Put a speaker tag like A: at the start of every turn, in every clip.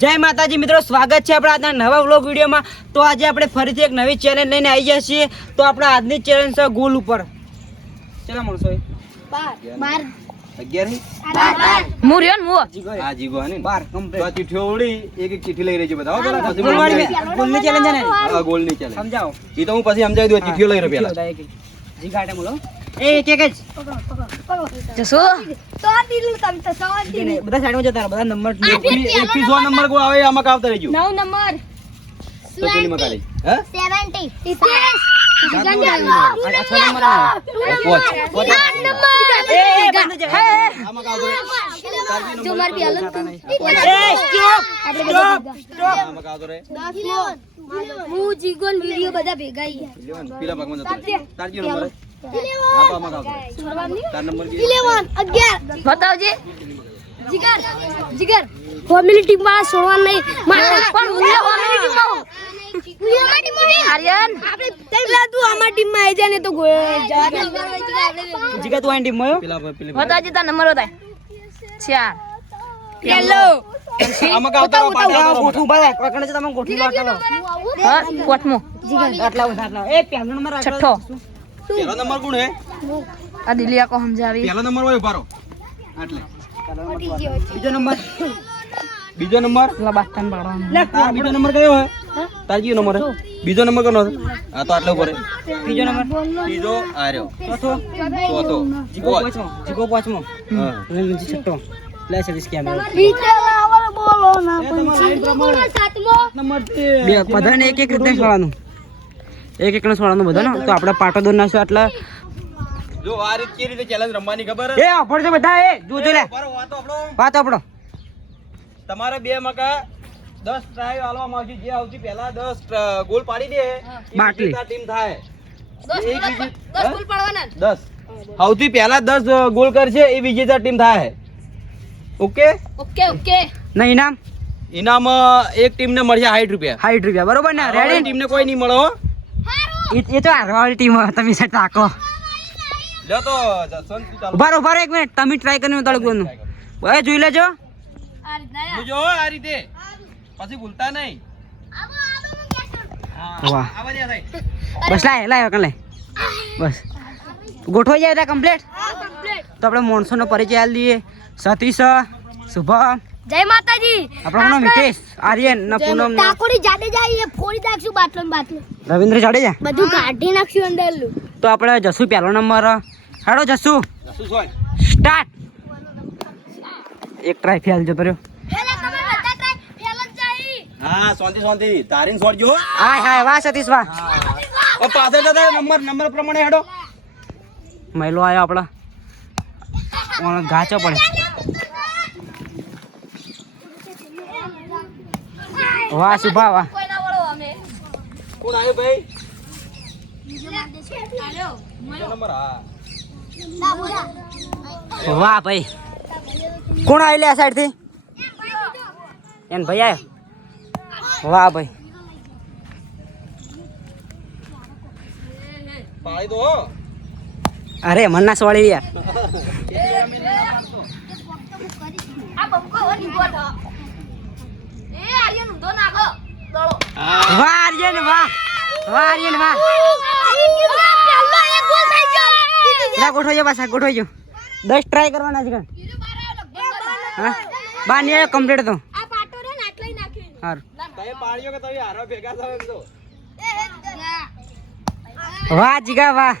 A: જય માતાજી મિત્રો સ્વાગત છે આપણા આજના નવા વ્લોગ વિડીયોમાં. તો આજે આપણે ફરીથી એક નવી ચેલેન્જ લઈને આવી ગયા છીએ. તો આપણા આજની ચેલેન્જ છે ગોલ ઉપર. ચલા મળશો સમજાવો.
B: એ તો હું પછી સમજાવી દઉં ચીઠીઓ લઈ રહ્યો પેલા.
A: જી ગાટે બોલો. એ એક એક જ બધા સાઈડમાં જતા રહો બધા નંબર
B: સો નંબર કોઈ આવે આમાં કાવતા રહેજો
C: નવ નંબર.
B: તો પેલી માં હે.
C: હું જીગોન વિડિયો બધા ભેગા.
B: તારજી નંબર.
C: બતાવજે. જીગર જીગર. ફેમિલી ટીમમાં સોળવા નહીં. પણ હું ફેમિલી ટીમમાં. આર્યન. આપણે પેલા તું અમાર ટીમમાં આવી જાય ને તો
A: જીગા તું આની ટીમમાં આવ્યો?
B: પેલા પેલી ભાગ.
C: બતાવજે તાર નંબર બતાય. ચાર. હેલો
B: આમાં કાવતો રહો, પાછળ
A: આ
B: કરો
A: ગોઠવું ઊભા રહે. કોકણે છે તમે ગોઠવી લો આટલો.
C: હા કોઠમો
A: આટલા બધા, એ પહેલો નંબર
C: છઠ્ઠો.
B: પેલો નંબર કોણ હે?
C: આ દિલિયા કો સમજાવી.
B: પેલો નંબર હોય ઉભારો આટલે.
A: બીજો નંબર?
B: બીજો નંબર?
C: પેલા બાસ્ટન પાડવાનું.
B: બીજો નંબર કયો હે? તાર નંબર હે? બીજો નંબર કોનો છે આ તો આટલો ઉપર
A: બીજો નંબર.
B: બીજો આર્યો.
A: ચોથો.
B: ચોથો.
A: જીગો પાંચમો. જીગો પાંચમો.
B: હા.
A: અને બીજો છઠ્ઠો. લે સર્વિસ કેમેરા.
B: નંબર તે
A: બે બધાને એક એક રીતે સોળાનું એક એક બધો ને? તો આપણે પાટો દોર નાખશું એટલે
B: જો આ રીત કેવી રીતે ચેલેન્જ રમવાની ખબર? એ
A: એ છે બધા એ જોજો લે.
B: વાતો આપણો. તમારે બે મકા 10 ટ્રાય આલવામાં આવશે જે આવતી પહેલા 10 ગોલ પાડી દે.
A: બાટલી.
B: ટીમ થાય. એક વિજે-
C: દસ
B: હે?
C: ફૂલ પડવાના
B: 10 સૌથી પહેલા 10 ગોલ કરશે એ વિજેતા ટીમ થાય. ઓકે?
C: Okay okay.
A: ના ઇનામ?
B: ઇનામ એક ટીમને મળશે 60 રૂપિયા.
A: સાઠ રૂપિયા. બરોબર ને? રેડી
B: ટીમને કોઈ નહીં મળે
A: એ તો હારવાળી ટીમ તમે સેટ રાખો.
B: લ્યો તો જસવંત તું ચાલુ.
A: ઊભા ઊભા એક મિનિટ તમે ટ્રાય કરીને તળક બોલનું ભાઈ જોઈ લેજો.
C: આ રીતના
B: જોજો હો આ રીતે. પછી ભૂલતા નહીં.
A: વાહ.
B: આવા દે આ
A: બસ લાય લાય કણ લાય. બસ. ગોઠવાઈ જાય કમ્પ્લીટ તો આપણે મોણસોનો પરિચય આલી દઈએ. સતીશ શુભમ
C: જય માતાજી.
A: આપણો મિતેશ આર્યન ના પૂનમ ના
C: ટાકોરી જાડેજા એ ફોડી નાખશું બાટલો બાટલો.
A: રવિન્દ્ર જાડેજા
C: બધું કાઢી નાખશું અંદર
A: તો આપણે જસુ પહેલો નંબર. હાડો જસુ.
B: જસુ સોય.
A: સ્ટાર્ટ. એક ટ્રાય ફેલ જો પર્યો
B: હા શાંતિ શાંતિ. તારીને છોડજો
A: હાય હાય વાહ સતીશ વાહ.
B: ઓ પાછળ જતા નંબર નંબર પ્રમાણે હેડો.
A: મહિલો આવ્યો આપણા. ઓણ ગાચો પડે. વાહ શુભા વાહ.
B: કોણ આવ્યો ભાઈ? બીજો નંબર હા
A: વાહ ભાઈ. કોણ આવી લે આ સાઈડથી? એન ભાઈ આવ્યો વાહ ભાઈ.
B: પાડી દો
A: અરે મન્ના સોળી યાર વાહ આર્યન વાહ. વાહ આર્યન વાહ. લા ગોઠવાઈ જાઓ પાછા ગોઠવાઈ જાઓ દસ ટ્રાય કરવાના છે હા? બાર નહીં આવ્યો કમ્પ્લીટ તો? વાહ જીગા વાહ.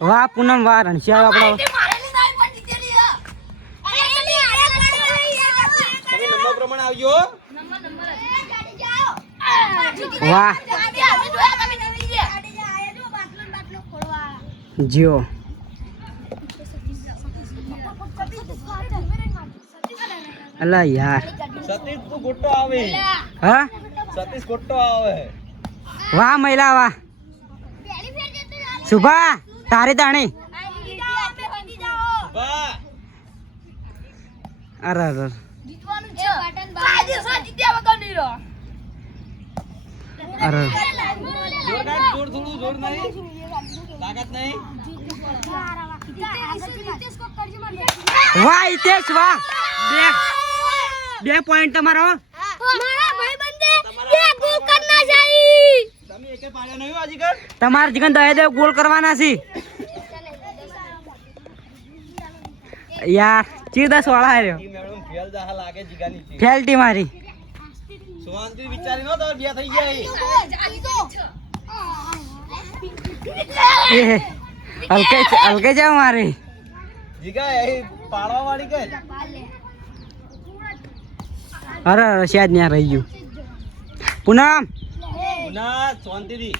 A: વાહ પૂનમ વાહ રણસિયા આપણો.
B: પ્રમાણે આવજો
A: વાહ. જીઓ. અલા યાર.
B: સતીશ તું ગોટો આવે.
A: હા?
B: સતીશ ગોટો આવે.
A: વાહ મહિલા વાહ. શુભા તારી તાણી. અરે અરે. અરે.
B: જોર થોડું જોર નહીં. તાકાત નહીં.
A: વાહ હિતેશ વાહ. બે બે પોઈન્ટ તમારો.
C: મારા ભાઈબંધે બે ગોલ કરના જાય.
B: તમે એકે પાડ્યો નહીં હો હજી કર
A: તમારે જીગન દહે દે ગોલ કરવાના છે. યાર ચીરદસ વાળા
B: આવ્યો ફેલ જાહા લાગે જીગાની
A: છે. ફેલટી મારી.
B: સુવાંતી વિચારી નો તો બે થઈ જાય
A: હલકે હલકે જાવ મારી
B: જીગા એ પાડવા વાળી કે?
A: અરે અરે શાયદ ન્યા રહી ગયું. પૂનમ.
B: ના શાંતિથી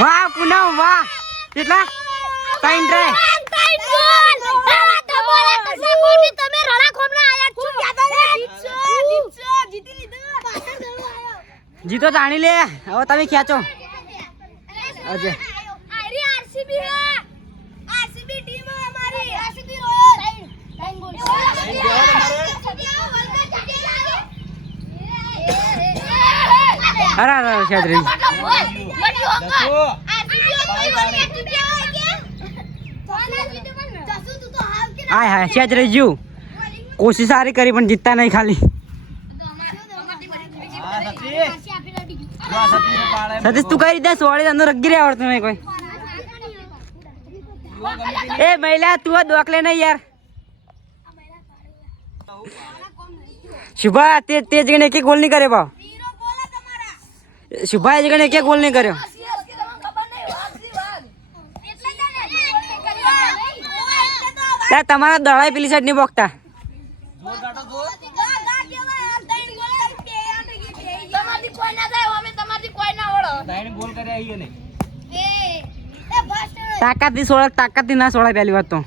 A: વાહ પૂનમ વાહ. કેટલા? ત્રણ. ટ્રાય જીતો તાણી લે. હવે તમે ખેંચો. અજય અરે અરે અરે શાયદ રહી. હાય હાય છે રહી ગયું. કોશિશ સારી કરી, પણ જીતતા નહીં ખાલી.
B: જો
A: સતીશ, તું કઈ રીતે સોળી અંદર રગી રહ્યા આવડતું નહીં કોઈ? એ મહિલા, તું આ દોખલે નહીં યાર. શુભા તે તે જગ્યાએ એક ગોલ નહીં કર્યો ભાવ શુભા એ જગ્યાએ એક ગોલ નહીં કર્યો. તમારા દળાઈ પેલી સાઈડ નહીં બોકતા.
B: જોર કાઢો જોર ત્રણ ગોલ કર્યા ઈ એને
A: તાકાતથી સોળા તાકાતથી ના સોળાય પહેલી વાત તો.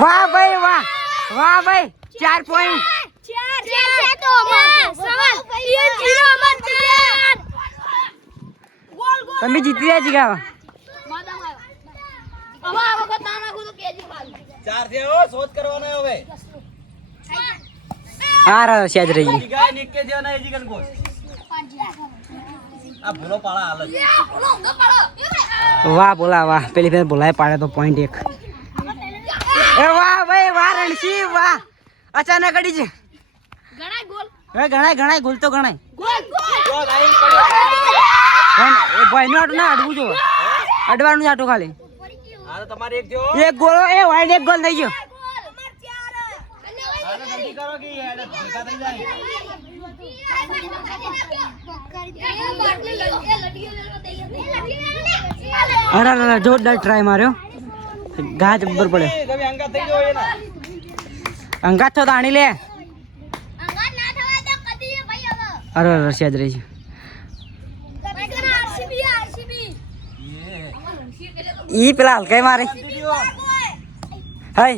A: વાહ ભાઈ વાહ વાહ ભાઈ ચાર પોઈન્ટ તમે જીતી જાય છીએ ગાવા
B: ચાર છે હો શોધ કરવાનો હવે.
A: હા રા સેજ રહી ગઈ
B: જીગા આ ભૂલો પાળા હાલ. જ.
A: વાહ બોલા વાહ. પેલી ફેર બોલાય પાડે તો પોઈન્ટ એક. એ વાહ ભાઈ વાહ રણસી વાહ. અચાનક અડી છે હવે ગણાય ગણાય ગોલ તો ગણાય. એ ભાઈ નો આટું ના અડવું જો અડવાનું જ આટો ખાલી.
B: આ તો તમારે એક
A: ગોળો એ વાઈડ એક ગોલ થઈ ગયો.
B: તો
A: અરે અરે જોરદાર ટ્રાય માર્યો. ઘા જબ્બર પડે.
B: એ તમે અંગા થઈ ગયો એના.
A: અંગાત છો તાણી લે. અરે અરે સેજ રહી છે. ઈ પેલા હલકાઈ મારે. હઈ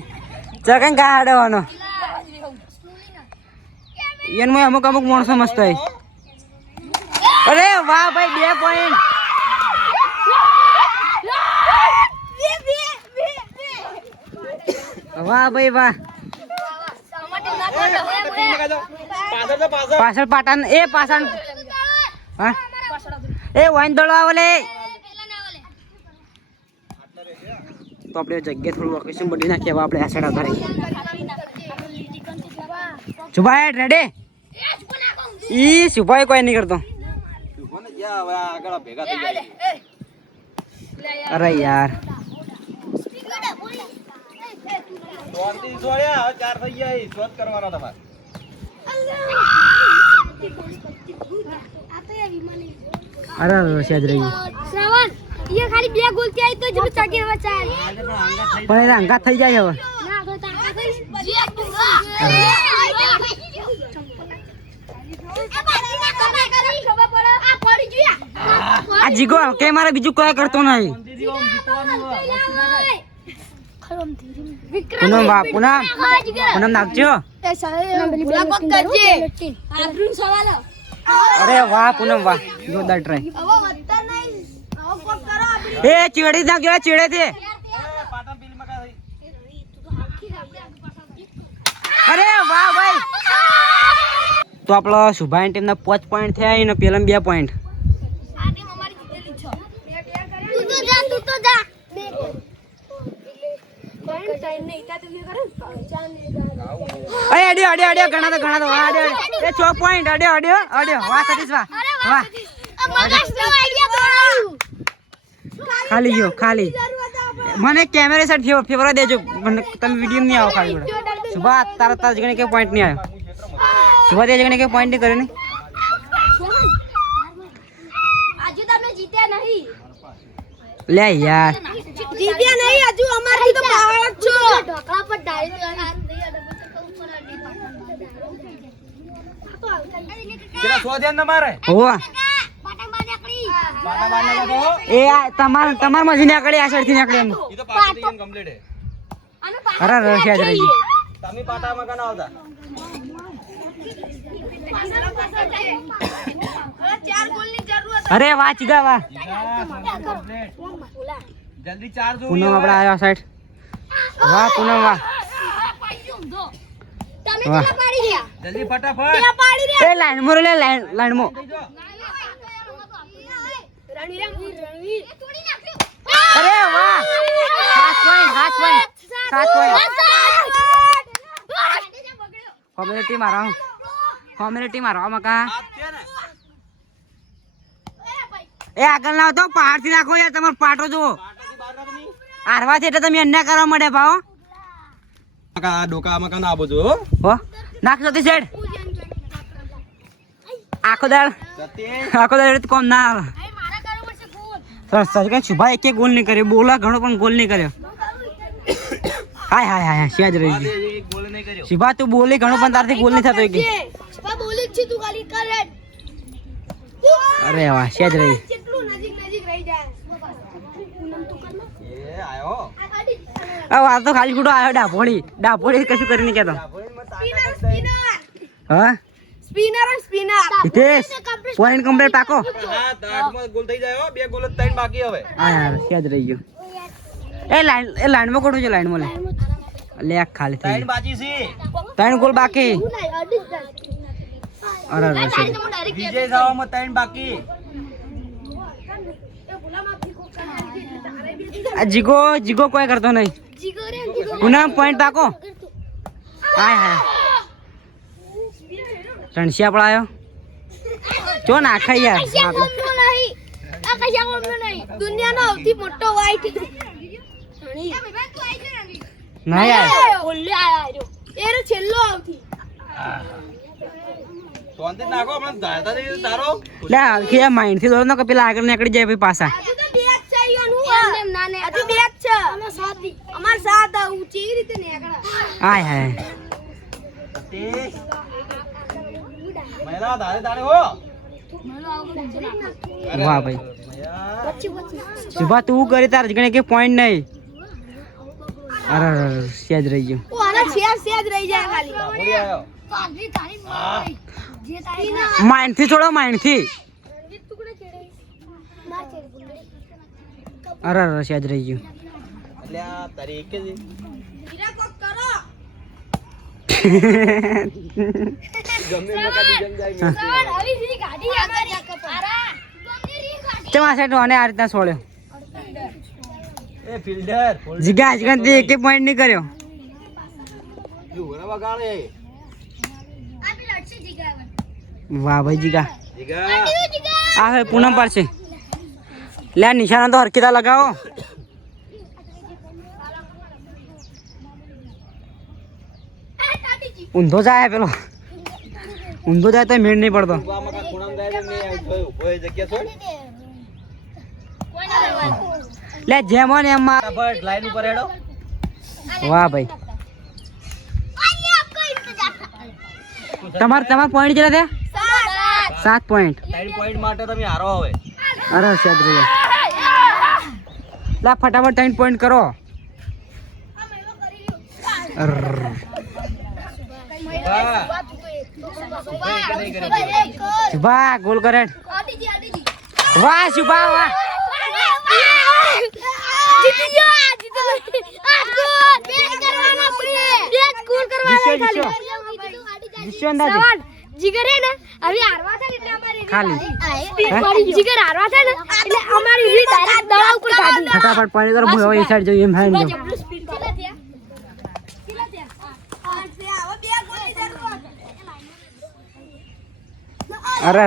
A: ચકન કા હાડવાનો એનમાં અમુક અમુક માણસો મસ્ત હોય. અરે વાહ ભાઈ, બે પોઈન્ટ વાહ ભાઈ, વાહ.
B: પાછળ
A: પાટણ, એ પાછળ. હા? એ વાઈન દોડવા વાલે તો આપણે જગ્યા થોડું વોકેશન બદલી નાખીએ. હવે આપણે આ સાઈડ રહીએ સુભાઈ રેડી ઈ સુભાઈ કોઈ નહીં કરતો.
B: આગળ
A: અરે યાર. અરે અરે રહી.
C: શ્રાવણ. એ ખાલી બે ગોલથી આવી તો જ ચકી હવે ચાર.
B: પણ
A: એને અંગાત થઈ જાય હવે. આ જીગો કે મારે બીજું કોઈ કરતો નહીં. પૂનમ વાહ પૂનમ. પૂનમ નાખજો. અરે વાહ પૂનમ વાહ. જોરદાર ટ્રાય. એ ચીડી ના કેવા ચીડે છે અરે વાહ ભાઈ. તો આપણો સુભાઈ ટીમના પાંચ પોઈન્ટ થયા અને પેલા બે પોઈન્ટ અડ્યો અડ્યો અડ્યો ઘણા તો ઘણા તો વાહ અડ્યો એ છ પોઈન્ટ અડ્યો અડ્યો અડ્યો. વાહ સતીશ વાહ. વાહ ખાલી ગયો ખાલી. મને કેમેરા સાઈડ ફેવર ફેવર દેજો. મને તમે વીડિયો નહીં આવો ખાલી જોડે. સુભા તારા તારા જગણે કે પોઈન્ટ નહીં આવ્યો. સુભા તે જગણે કે પોઈન્ટ નહીં કર્યો ને
C: આજુ તમે જીત્યા નહીં.
A: લે યાર.
C: જીત્યા નહીં હજુ અમારથી તો પાવર છો. ઢોકળા પર ડાળી
B: પેલા સો ધ્યાન તમારે
A: હોવા
B: પાટા બાર ના જતો
A: એ આ તમાર તમાર મજી નીકળે આ સરથી નીકળે એમ.
B: ઈ તો પાટા ગયા કમ્પ્લીટ હે
A: અરે રખ્યા જ રહી
B: તમે પાટામાં કના આવતા?
A: અરે વાચ વાહ.
B: જલ્દી ચાર જો
A: પૂનમ આપણે આવ્યો સાઈડ. વાહ પૂનમ વાહ.
C: તમે. પાડી ગયા
B: જલ્દી ફટાફટ.
A: એ લાઈન મોર લે લાઈન લાઈન મો અરે વાહ! સાત પોઈન્ટ સાત પોઈન્ટ સાત પોઈન્ટ કોમ્યુનિટી મારો કોમ્યુનિટી મારો આમાં કા
B: હાથ છે ને.
A: એ આગળ ના આવતો પહાડથી નાખો યાર તમારો પાટો જુઓ. આરવાથી એટલે તમે અન્યાય કરવા મળે ભાવ
B: મકા ડોકા મકા ના બોજો
A: હો. નાખ જતી સેડ આખો
B: દાળ
A: આખો દાળ કોમ ના આવે.
C: ફોન
A: સર કઈ શુભા એક ગોલ નહીં કર્યો બોલા ઘણો પણ ગોલ નહીં કર્યો. હાય હાય હાય શિયાજ રહી શુભા તું બોલી ઘણો પણ તારથી ગોલ નહીં થતો એક
C: સ્પા બોલી જ છે તું ખાલી કરે.
A: અરે વાહ શિયાજ રહી
C: કેટલું નજીક નજીક રહી જાય. પૂનમ તું કર
B: એ આયો.
A: આ વાત તો ખાલી ખોટો આવ્યો ડાભોળી. ડાભોળી કશું કરી નહીં કેતો હા?
C: Spinner spinner.
A: Hitesh point complete પાકો
B: હા આઠમાં ગોલ થઈ જાય હો. બે ગોલ જ ત્રણ બાકી હવે.
A: હા યાર સેજ રહી ગયો. એ લાઈન એ લાઈનમાં કોણ છે લાઈનમાં? લે. લે આ ખાલી થઈ
B: ત્રણ બાકી છે.
A: ત્રણ ગોલ બાકી. અરે અરે.
B: વિજય થવામાં ત્રણ બાકી.
A: જીગો જીગો કોઈ કરતો નહીં. પૂનમ પોઈન્ટ પાકો હાય હાય. રણસિયા પડાયો? ચો નાખા યાર.
C: દુનિયાનો સૌથી મોટો વાઈટ
A: ના યાર
C: એરો છેલ્લો આવતી.
A: માઇન્ડથી દોડો પેલા આગળ નીકળી જાય પછી પાછા.
C: હજુ તો બે જ છે ઈયોનું. હજુ બે જ છે. અમાર સાત આવું રીતે નીકળે?
A: હાય. હાય
B: મહિલા તારે તારે હો.
A: વાહ ભાઈ. સુભા તું કરી તાર? જગણે કે પોઈન્ટ નહીં. અરે અરે, અરે સેજ રહી ગયું.
C: ઓ આના સેજ સેજ રહી જાય ખાલી.
A: માઇન્ડથી છોડો માઇન્ડથી. અરે અરે સેજ રહી ગયું.
B: એટલે આ તારી
A: ચમા સાઈડ અને આ રીતના છોડ્યો જીગા આજકાલ તે એક પોઈન્ટ નહીં કર્યો વાહ ભાઈ જીગા આ પૂનમ પાડશે. લે નિશાના તો હરકીતા લગાવો
C: આ ટાટી જી
A: ઊંધો જાય પેલો. ઊંધો જાય તો મેળ નહીં પડતો. લે, જેમ ને એમ
B: લાઈન ઉપર હેડો
A: વાહ ભાઈ. તમાર તમાર પોઈન્ટ કેટલા થયા?
C: સાત
A: સાત પોઈન્ટ
B: પોઈન્ટ માટે તમે હારો હવે
A: અરે સેજ રહી લા, ફટાફટ ત્રણ પોઈન્ટ કરો. અરર. શુભા ગોલ કરે. વાહ શુભા વાહ.
C: જીતી ગયો આ જીતી ગયો બેટ કરવાનો આપણે બેટ સ્કોર કરવાનો ખાલી
A: જીત્યો અંદાજે
C: સવાલ ને હવે હારવા થાય એટલે અમારી
A: ખાલી
C: ખાલી જીગર હારવા થાય ને એટલે અમારી રીત ડાયરેક્ટ ઉપર કાઢી.
A: ફટાફટ પાણી કરો હું હવે એ સાઈડ જોઈએ એમ
C: થયા
A: અરે.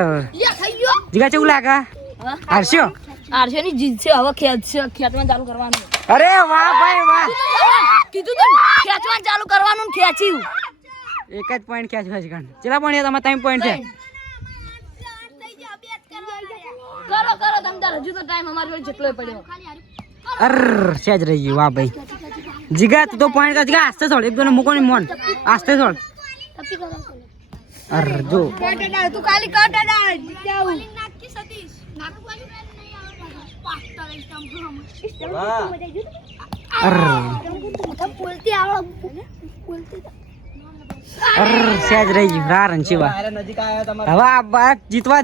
A: જીગા ચેવું લાગે? હારશો?
C: હારશો ની જીતશે હવે ખેંચશે ખેંચવાનું ચાલુ કરવાનું.
A: અરે વાહ ભાઈ વાહ.
C: કીધું તું ખેંચવાનું ચાલુ કરવાનું ને ખેંચ્યું.
A: એક જ પોઈન્ટ ખેંચવા છે ગણ. ચેલા પોઈન્ટ તમારે? ત્રણ પોઈન્ટ છે.
C: કરો કરો તમ તાર હજુ તો ટાઈમ અમારી જોડે જેટલો પડ્યો.
A: અર સેજ રહી ગયું. વાહ ભાઈ. જીગા તું તો પોઈન્ટ જીગા આસ્તે છોડ. એક દોને મૂકો ને મોન. આસ્તે છોડ. અર જો
C: તું ખાલી કટ અડાડ
B: વાહ
A: અર
C: બોલતી આવડે
A: અર સેજ રહી ગયું રા
B: અરે નજીક આવ્યા તમારે
A: હવે આ બાર જીતવા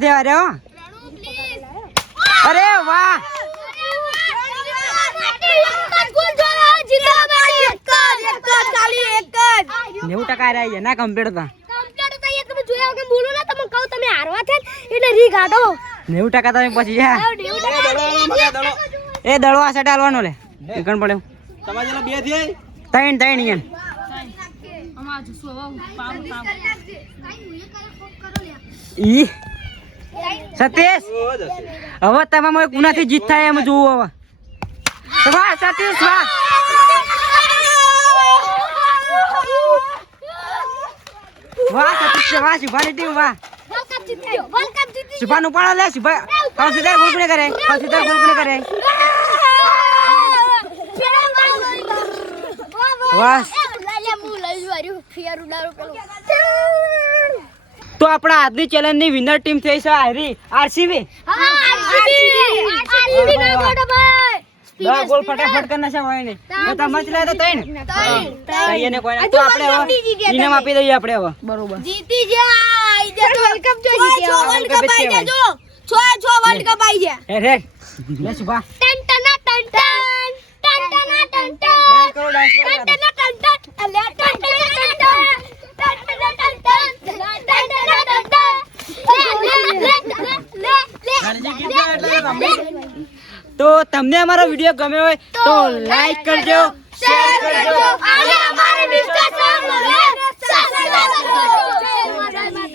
A: દે છે એટલે રી કાઢો. નેવું ટકા તમે પછી જા એ દડો આ સેટ હાલવાનો લે. કણ પડ્યો
B: તમારે જેટલા બે થયા
A: ત્રણ ત્રણ ઈયન. ઈ. સતીશ!
B: ઓ જ હશે
A: હવે તમે કુનાથી જીત થાય એમ જોવું હવે. વાહ સતીશ વાહ. વાહ સતીશ વાહ શુભાની ટીમ વાહ. શુભાનું ઉપાડો લે શુભા હવે સીધા કોને કરે. હવે સીધા કોને કરે. તો આપણા આજની ચેલેન્જની વિનર ટીમ થઈ છે હારી આરસીબી. ગોલ ફટાફટ કરી છે હોય ને તો તમારે ચલાય તો ત્રણ. તઈ એને કોઈ તો આપણે હવે ઇનામ આપી દઈએ આપણે હવે. બરોબર.
C: જીતી જાય વર્લ્ડ કપ જો જીત્યા વર્લ્ડ કપ આવી ગયા જો છ છ વર્લ્ડ કપ આવી ગયા
A: હે રે લે શુભા
C: ટન ટના ટન ટન ટન ટના ટન ટન
A: ડાન્સ કરો ડાન્સ કરો
C: ટન ટના ટન ટન અલ્યા ટન ટના ટન ટન ટન ટના ટન ટન ટન ટના ટન ટન લે લે લે લે
A: તો તમને અમારો વીડિયો ગમ્યો હોય તો લાઈક કરજો શેર કરજો
C: અને અમારી મિસ્ટર સાહેબ સબસ્ક્રાઇબ કરજો